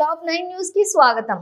Top 9 news కి స్వాగతం.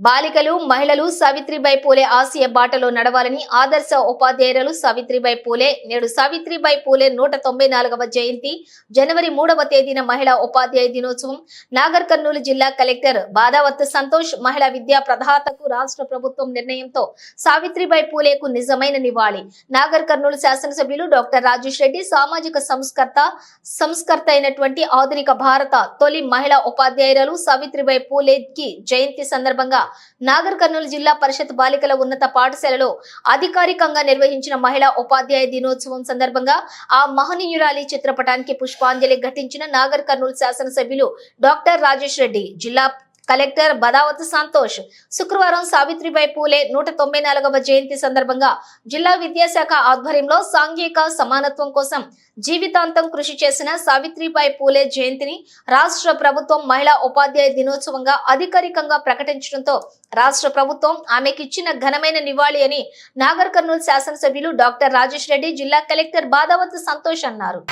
బాలికలు మహిళలు సావిత్రిబాయి పూలే ఆశయ బాటలో నడవాలని ఆదర్శ ఉపాధ్యాయురాలు సావిత్రిబాయి పూలే నేడు సావిత్రిబాయి పూలే 194వ జయంతి జనవరి 3వ తేదీన మహిళా ఉపాధ్యాయ దినోత్సవం నాగర్ కర్నూలు జిల్లా కలెక్టర్ బాదావత్ సంతోష్ మహిళా విద్యా ప్రదాతకు రాష్ట్ర ప్రభుత్వం నిర్ణయంతో సావిత్రిబాయి పూలేకు నిజమైన నివాళి. నాగర్ కర్నూలు శాసనసభ్యులు డాక్టర్ రాజేష్ రెడ్డి సామాజిక సంస్కర్త అయినటువంటి ఆధునిక భారత తొలి మహిళా ఉపాధ్యాయురాలు సావిత్రిబాయి పూలేకి జయంతి సందర్భంగా నాగర్ కర్నూలు జిల్లా పరిషత్ బాలికల ఉన్నత పాఠశాలలో అధికారికంగా నిర్వహించిన మహిళా ఉపాధ్యాయ దినోత్సవం సందర్భంగా ఆ మహనీయురాలి చిత్రపటానికి పుష్పాంజలి ఘటించిన నాగర్ కర్నూలు శాసనసభ్యులు డాక్టర్ రాజేష్ రెడ్డి, జిల్లా కలెక్టర్ బదావత్ సంతోష్ శుక్రవారం సావిత్రిబాయి పూలే 194వ జయంతి సందర్భంగా జిల్లా విద్యాశాఖ ఆధ్వర్యంలో సాంఘిక సమానత్వం కోసం జీవితాంతం కృషి చేసిన సావిత్రిబాయి పూలే జయంతిని రాష్ట్ర ప్రభుత్వం మహిళా ఉపాధ్యాయ దినోత్సవంగా అధికారికంగా ప్రకటించడంతో రాష్ట్ర ప్రభుత్వం ఆమెకిచ్చిన ఘనమైన నివాళి అని నాగర్ కర్నూలు శాసనసభ్యులు డాక్టర్ రాజేష్ రెడ్డి, జిల్లా కలెక్టర్ బాదావత్ సంతోష్ అన్నారు.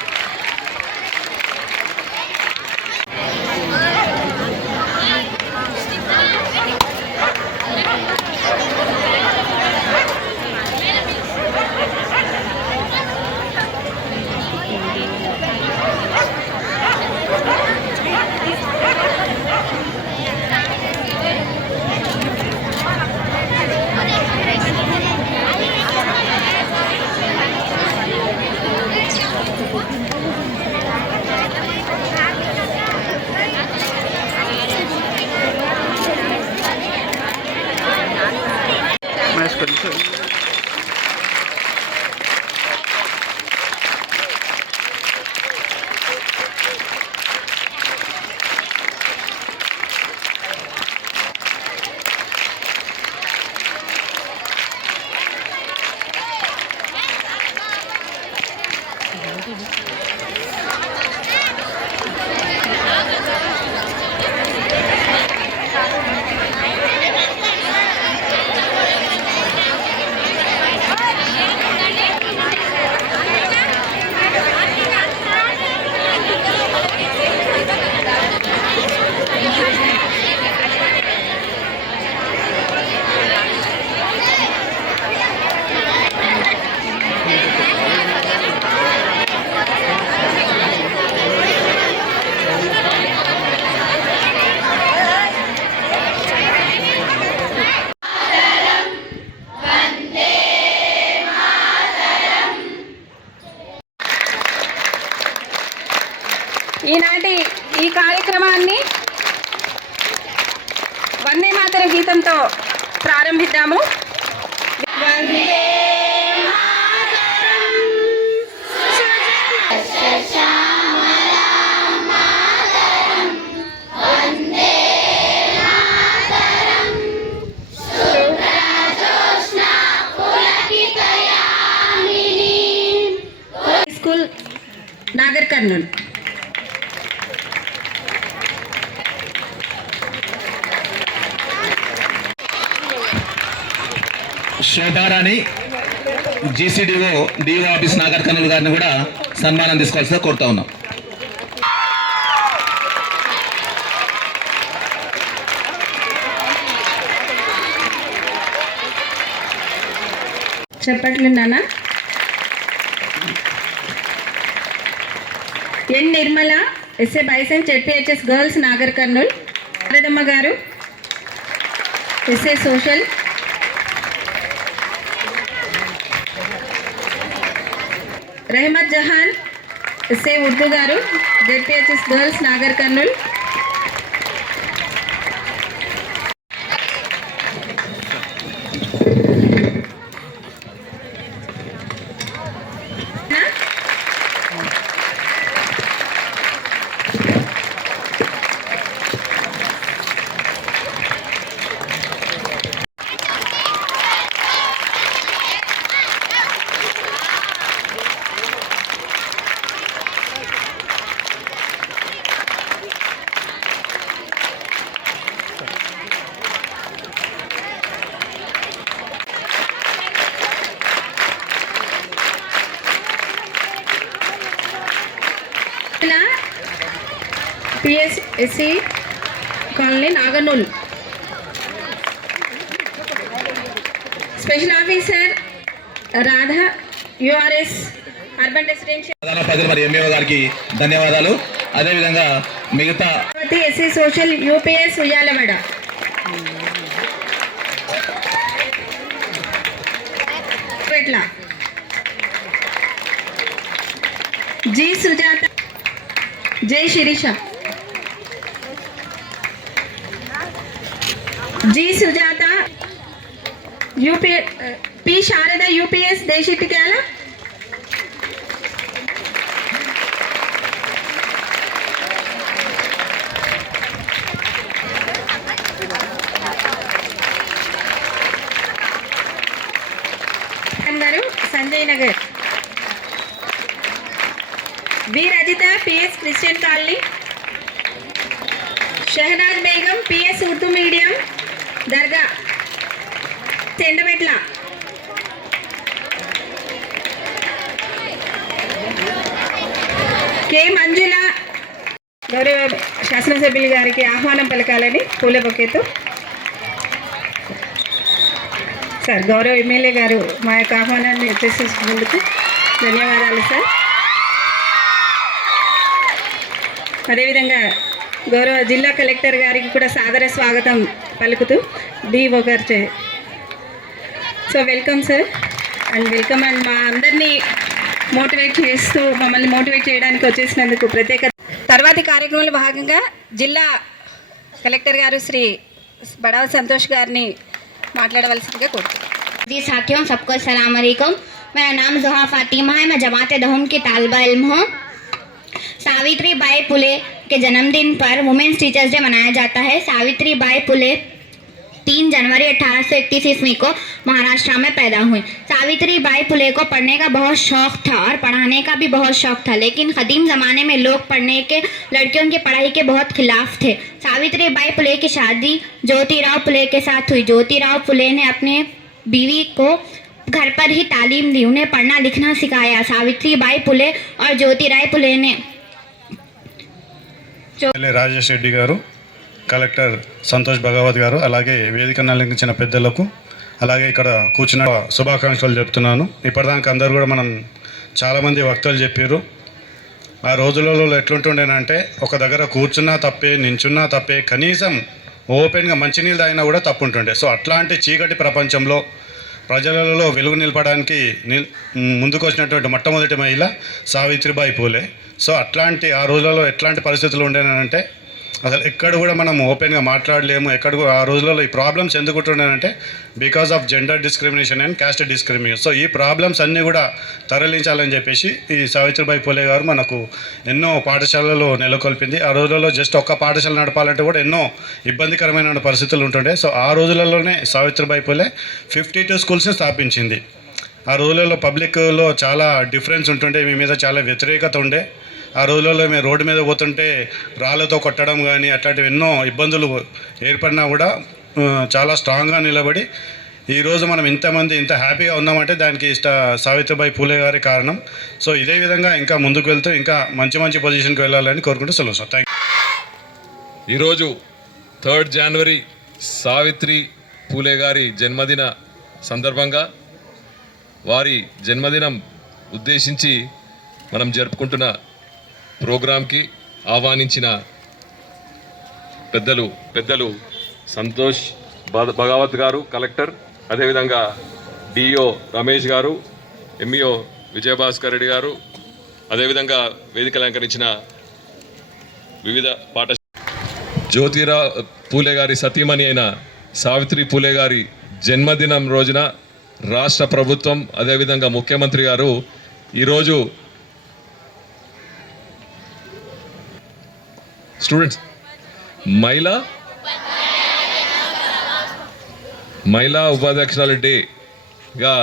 ఈనాటి ఈ కార్యక్రమాన్ని వందే మాతరం గీతంతో ప్రారంభిద్దాము. School Nagarkurnool. Shobharani GCDO DO office Nagarkurnool గారిని కూడా సన్మానం తీసుకోవాల్సిందిగా కోరుతా ఉన్నాం. చెప్పట్లు నాన్న. ఎన్ నిర్మల ఎస్ఏ బైసెన్ ZPHS girls Nagarkurnool. Sharadamma garu SA social. Rahmat Jahan SA Urdu garu ZPHS girls Nagarkurnool. PSSC colony Nagarkurnool. Special officer Radha URS urban residential ప్రధాన ప్రజలు మరి ఎంఈఓ గారికి ధన్యవాదాలు. అదేవిధంగా మిగతా SC social UPS Uyyalawada. Petla G Sujatha, జై Shirisha, G Sujatha UP, P Sharada UPS Desitikyala, garu Sanjay Nagar, B Rajitha PS Christian colony, Shahnaz Begum PS Urdu medium Dargah Chendametla, K Manjula. గౌరవ శాసనసభ్యులు గారికి ఆహ్వానం పలకాలని పూల బొకేతో. సార్ గౌరవ ఎమ్మెల్యే గారు మా యొక్క ఆహ్వానాన్ని చేసేసినందుకు ధన్యవాదాలు సార్. అదేవిధంగా గౌరవ జిల్లా కలెక్టర్ గారికి కూడా సాదర స్వాగతం పలుకుతూ డిఓ గారు. So welcome sir and welcome. And మా అందరినీ మమ్మల్ని మోటివేట్ చేయడానికి వచ్చేసినందుకు ప్రత్యేక. తర్వాతి కార్యక్రమంలో భాగంగా జిల్లా కలెక్టర్ గారు శ్రీ బడావ సంతోష్ గారిని మాట్లాడవలసిందిగా కోరుతున్నాను. जी साथियों, सबको अस्सलाम वालेकुम। मेरा नाम ज़ोहा फातिमा है। मैं जमात दहम की तालिबा इल्म हूँ। सावित्री बाई फुले के जन्मदिन पर वुमेन्स टीचर्स डे मनाया जाता है। सावित्री बाई फुले 3 जनवरी 1831 ईस्वी को महाराष्ट्र में पैदा हुई। सावित्री बाई फुले को पढ़ने का बहुत शौक था और पढ़ाने का भी बहुत शौक था, लेकिन कदीम ज़माने में लोग पढ़ने के लड़कियों की पढ़ाई के बहुत खिलाफ थे। सावित्री बाई फुले की शादी ज्योतिराव फुले के साथ हुई। ज्योतिराव फुले ने अपने बीवी को घर पर ही तालीम दी, उन्हें पढ़ना लिखना सिखाया। सावित्री बाई फुले और ज्योतिराव फुले ने రాజేష్ రెడ్డి గారు, కలెక్టర్ సంతోష్ భగవత్ గారు, అలాగే వేదికను అలంకరించిన పెద్దలకు, అలాగే ఇక్కడ కూర్చున్న శుభాకాంక్షలు చెప్తున్నాను. ఇప్పటిదాకా అందరూ కూడా మనం చాలామంది వక్తలు చెప్పారు. ఆ రోజులలో ఎట్లుంటుండేనంటే ఒక దగ్గర కూర్చున్నా తప్పే, నించున్నా తప్పే, కనీసం ఓపెన్గా మంచినీళ్ళు తాగినా కూడా తప్పు ఉంటుండే. సో అట్లాంటి చీకటి ప్రపంచంలో ప్రజలలో వెలుగు నిలపడానికి ముందుకు వచ్చినటువంటి మొట్టమొదటి మహిళ సావిత్రిబాయి పూలే. సో అట్లాంటి ఆ రోజులలో ఎట్లాంటి పరిస్థితులు ఉండేనంటే అసలు ఎక్కడ కూడా మనం ఓపెన్గా మాట్లాడలేము. ఎక్కడ ఆ రోజులలో ఈ ప్రాబ్లమ్స్ ఎందుకు ఉంటుండేనంటే because of gender discrimination and caste discrimination. So ఈ ప్రాబ్లమ్స్ అన్నీ కూడా తరలించాలని చెప్పేసి ఈ సావిత్రిబాయి పూలే గారు మనకు ఎన్నో పాఠశాలలు నెలకొల్పింది. ఆ రోజులలో జస్ట్ ఒక్క పాఠశాల నడపాలంటే కూడా ఎన్నో ఇబ్బందికరమైన పరిస్థితులు ఉంటుండే. సో ఆ రోజులలోనే సావిత్రిబాయి పూలే 52 స్కూల్స్ని స్థాపించింది. ఆ రోజులలో పబ్లిక్లో చాలా డిఫరెన్స్ ఉంటుండే, మీ మీద చాలా వ్యతిరేకత ఉండే. ఆ రోజులలో మేము రోడ్డు మీద పోతుంటే రాళ్ళతో కొట్టడం కానీ అట్లాంటివి ఎన్నో ఇబ్బందులు ఏర్పడినా కూడా చాలా స్ట్రాంగ్గా నిలబడి ఈరోజు మనం ఇంత హ్యాపీగా ఉన్నామంటే దానికి సావిత్రిబాయి పూలే గారి కారణం. సో ఇదే విధంగా ఇంకా ముందుకు వెళ్తూ ఇంకా మంచి పొజిషన్కి వెళ్ళాలని కోరుకుంటూ సెలవు సార్. Thank you. ఈరోజు 3 జనవరి సావిత్రి పూలే గారి జన్మదిన సందర్భంగా వారి జన్మదినం ఉద్దేశించి మనం జరుపుకుంటున్న ప్రోగ్రాంకి ఆహ్వానించిన పెద్దలు సంతోష్ భగవత్ గారు కలెక్టర్, అదేవిధంగా డిఓ రమేష్ గారు, ఎంఈఓ విజయభాస్కర్ రెడ్డి గారు, అదేవిధంగా వేదిక అలంకరించిన వివిధ జ్యోతిరావ్ పూలే గారి సతీమణి అయిన సావిత్రి పూలే గారి జన్మదినం రోజున రాష్ట్ర ప్రభుత్వం అదేవిధంగా ముఖ్యమంత్రి గారు ఈరోజు స్టూడెంట్స్ మహిళా ఉపాధ్యక్షురాల డేగా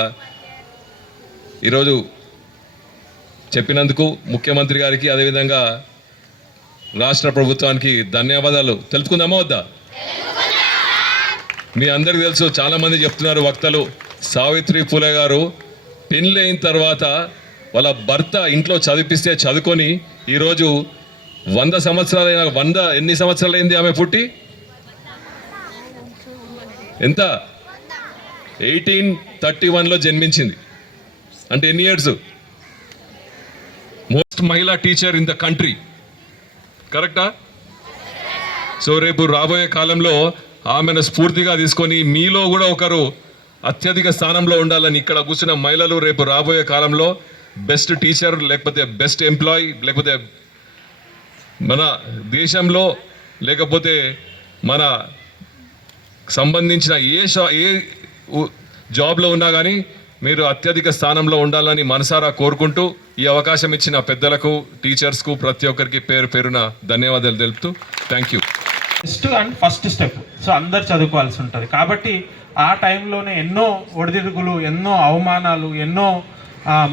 ఈరోజు చెప్పినందుకు ముఖ్యమంత్రి గారికి అదేవిధంగా రాష్ట్ర ప్రభుత్వానికి ధన్యవాదాలు తెలుపుకుందామా వద్దా? మీ అందరికీ తెలుసు, చాలామంది చెప్తున్నారు వక్తలు, సావిత్రి పూలే గారు పెళ్ళి అయిన తర్వాత వాళ్ళ భర్త ఇంట్లో చదివిపిస్తే చదువుకొని ఈరోజు 100 సంవత్సరాలైన ఎన్ని సంవత్సరాలు అయింది ఆమె పుట్టి? ఎంత 1831లో జన్మించింది. అంటే ఎన్ని ఇయర్స్? మోస్ట్ మహిళా టీచర్ ఇన్ ద కంట్రీ. కరెక్టా? సో రేపు రాబోయే కాలంలో ఆమెను స్ఫూర్తిగా తీసుకొని మీలో కూడా ఒకరు అత్యధిక స్థానంలో ఉండాలని ఇక్కడ కూర్చున్న మహిళలు రేపు రాబోయే కాలంలో బెస్ట్ టీచర్, లేకపోతే బెస్ట్ ఎంప్లాయీ, లేకపోతే మన దేశంలో లేకపోతే మన సంబంధించిన ఏ జాబ్లో ఉన్నా కానీ మీరు అత్యధిక స్థానంలో ఉండాలని మనసారా కోరుకుంటూ ఈ అవకాశం ఇచ్చిన పెద్దలకు, టీచర్స్కు, ప్రతి ఒక్కరికి పేరు పేరున ధన్యవాదాలు తెలుపుతూ thank you. First step. So అందరు చదువుకోవాల్సి ఉంటుంది కాబట్టి ఆ టైంలోనే ఎన్నో ఒడిదుడుకులు, ఎన్నో అవమానాలు, ఎన్నో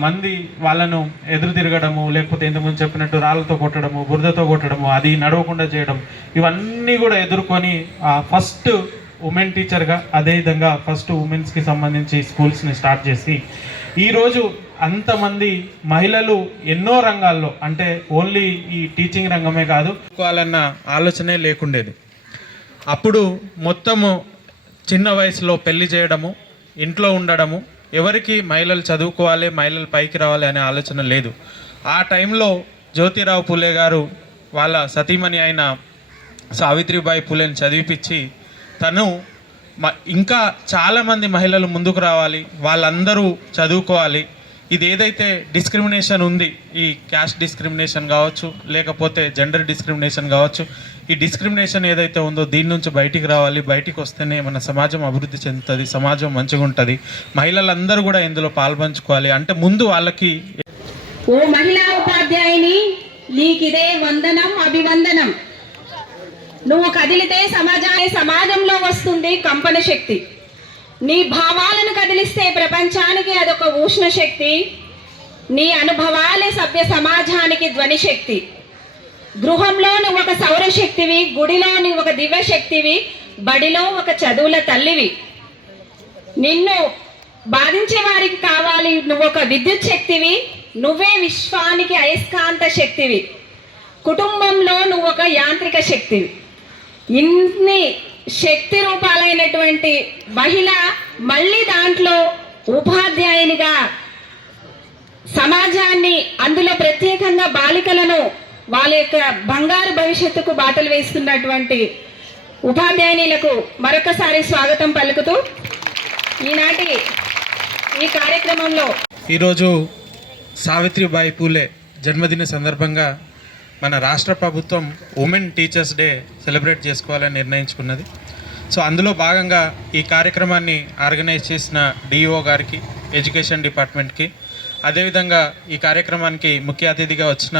మంది వాళ్ళను ఎదురు తిరగడము, లేకపోతే ఇంతకుముందు చెప్పినట్టు రాళ్ళతో కొట్టడము, బురదతో కొట్టడము, అది నడవకుండా చేయడం, ఇవన్నీ కూడా ఎదుర్కొని ఫస్ట్ ఉమెన్ టీచర్గా, అదేవిధంగా ఫస్ట్ ఉమెన్స్కి సంబంధించి స్కూల్స్ని స్టార్ట్ చేసి ఈరోజు అంతమంది మహిళలు ఎన్నో రంగాల్లో, అంటే ఓన్లీ ఈ టీచింగ్ రంగమే కాదు, చదువుకోవాలన్న ఆలోచనే లేకుండేది. అప్పుడు మొత్తము చిన్న వయసులో పెళ్లి చేయడము, ఇంట్లో ఉండడము, ఎవరికి మహిళలు చదువుకోవాలి, మహిళలు పైకి రావాలి అనే ఆలోచన లేదు. ఆ టైంలో జ్యోతిరావు పూలే గారు వాళ్ళ సతీమణి అయిన సావిత్రిబాయి పూలేని చదివిపించి తను ఇంకా చాలామంది మహిళలు ముందుకు రావాలి, వాళ్ళందరూ చదువుకోవాలి, ఇది ఏదైతే డిస్క్రిమినేషన్ ఉంది, ఈ క్యాస్ట్ డిస్క్రిమినేషన్ కావచ్చు, లేకపోతే జెండర్ డిస్క్రిమినేషన్ కావచ్చు, ఈ డిస్క్రిమినేషన్ ఏదైతే ఉందో దీని నుంచి బయటికి రావాలి, బయటికి వస్తేనే మన సమాజం అభివృద్ధి చెందుతుంది, సమాజం మంచిగా ఉంటుంది, మహిళలందరూ కూడా ఇందులో పాల్పంచుకోవాలి. అంటే ముందు వాళ్ళకి ఓ మహిళా ఉపాధ్యాయుని, నీకిదే వందనం, అభివందనం. నువ్వు కదిలితే సమాజంలో వస్తుంది కంపన శక్తి. నీ భావాలను కదిలిస్తే ప్రపంచానికి అదొక ఉష్ణ శక్తి. నీ అనుభవాలే సభ్య సమాజానికి ధ్వని శక్తి. గృహంలో నువ్వు ఒక సౌరశక్తివి, గుడిలో నువ్వు ఒక దివ్య శక్తివి, బడిలో ఒక చదువుల తల్లివి. నిన్ను బాధించే వారికి కావాలి నువ్వు ఒక విద్యుత్ శక్తివి, నువ్వే విశ్వానికి అయస్కాంత శక్తివి. కుటుంబంలో నువ్వు ఒక యాంత్రిక శక్తివి. ఇన్ని శక్తి రూపాలైనటువంటి మహిళ మళ్ళీ దాంట్లో ఉపాధ్యాయునిగా సమాజాన్ని, అందులో ప్రత్యేకంగా బాలికలను వాళ్ళ యొక్క బంగారు భవిష్యత్తుకు బాటలు వేస్తున్నటువంటి ఉపాధ్యాయునిలకు మరొకసారి స్వాగతం పలుకుతూ ఈనాటి ఈ కార్యక్రమంలో ఈరోజు సావిత్రిబాయి పూలే జన్మదిన సందర్భంగా మన రాష్ట్ర ప్రభుత్వం ఉమెన్ టీచర్స్ డే సెలబ్రేట్ చేసుకోవాలని నిర్ణయించుకున్నది. సో అందులో భాగంగా ఈ కార్యక్రమాన్ని ఆర్గనైజ్ చేసిన డిఓ గారికి, ఎడ్యుకేషన్ డిపార్ట్మెంట్కి, అదేవిధంగా ఈ కార్యక్రమానికి ముఖ్య అతిథిగా వచ్చిన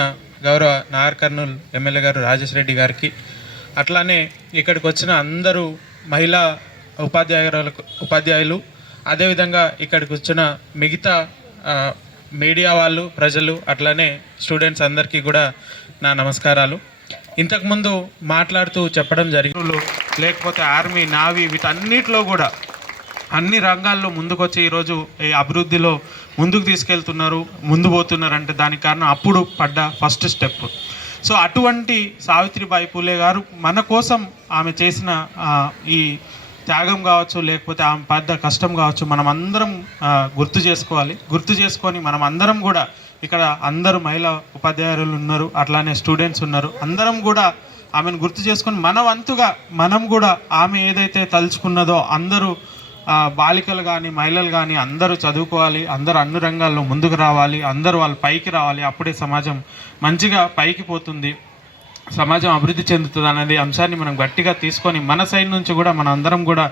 గౌరవ నాగర్ కర్నూల్ ఎమ్మెల్యే గారు రాజేష్ రెడ్డి గారికి, అట్లానే ఇక్కడికి వచ్చిన అందరూ మహిళా ఉపాధ్యాయులు, అదేవిధంగా ఇక్కడికి వచ్చిన మిగతా మీడియా వాళ్ళు, ప్రజలు, అట్లానే స్టూడెంట్స్ అందరికీ కూడా నా నమస్కారాలు. ఇంతకుముందు మాట్లాడుతూ చెప్పడం జరిగింది, లేకపోతే ఆర్మీ, నావీ, వీటన్నిటిలో కూడా అన్ని రంగాల్లో ముందుకొచ్చి ఈరోజు ఈ అభివృద్ధిలో ముందుకు తీసుకెళ్తున్నారు, ముందు పోతున్నారు. అంటే దానికి కారణం అప్పుడు పడ్డ ఫస్ట్ స్టెప్. సో అటువంటి సావిత్రిబాయి పూలే గారు మన కోసం ఆమె చేసిన ఈ త్యాగం కావచ్చు, లేకపోతే ఆమె పడ్డ కష్టం కావచ్చు, మనం అందరం గుర్తు చేసుకోవాలి. గుర్తు చేసుకొని మనం అందరం కూడా, ఇక్కడ అందరూ మహిళా ఉపాధ్యాయులు ఉన్నారు, అట్లానే స్టూడెంట్స్ ఉన్నారు, అందరం కూడా ఆమెను గుర్తు చేసుకొని మన వంతుగా మనం కూడా ఆమె ఏదైతే తలుచుకున్నదో అందరూ బాలికలు కానీ మహిళలు కానీ అందరూ చదువుకోవాలి, అందరూ అన్ని రంగాల్లో ముందుకు రావాలి, అందరూ వాళ్ళు పైకి రావాలి. అప్పుడే సమాజం మంచిగా పైకి పోతుంది, సమాజం అభివృద్ధి చెందుతుంది అనేది అంశాన్ని మనం గట్టిగా తీసుకొని మన సైడ్ నుంచి కూడా మన అందరం కూడా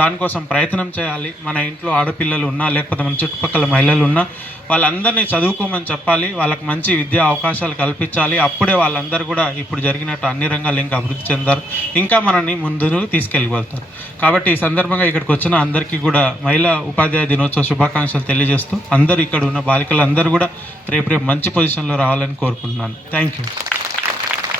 దానికోసం ప్రయత్నం చేయాలి. మన ఇంట్లో ఆడపిల్లలు ఉన్నా, లేకపోతే మన చుట్టుపక్కల మహిళలు ఉన్నా, వాళ్ళందరినీ చదువుకోమని చెప్పాలి, వాళ్ళకి మంచి విద్యా అవకాశాలు కల్పించాలి. అప్పుడే వాళ్ళందరూ కూడా ఇప్పుడు జరిగినట్టు అన్ని రంగాలు ఇంకా అభివృద్ధి చెందారు, ఇంకా మనల్ని ముందుకు తీసుకెళ్ళిపోతారు. కాబట్టి ఈ సందర్భంగా ఇక్కడికి వచ్చిన అందరికీ కూడా మహిళా ఉపాధ్యాయ దినోత్సవ శుభాకాంక్షలు తెలియజేస్తూ అందరూ ఇక్కడ ఉన్న బాలికలు అందరూ కూడా రేపు మంచి పొజిషన్లో రావాలని కోరుకుంటున్నాను. Thank you.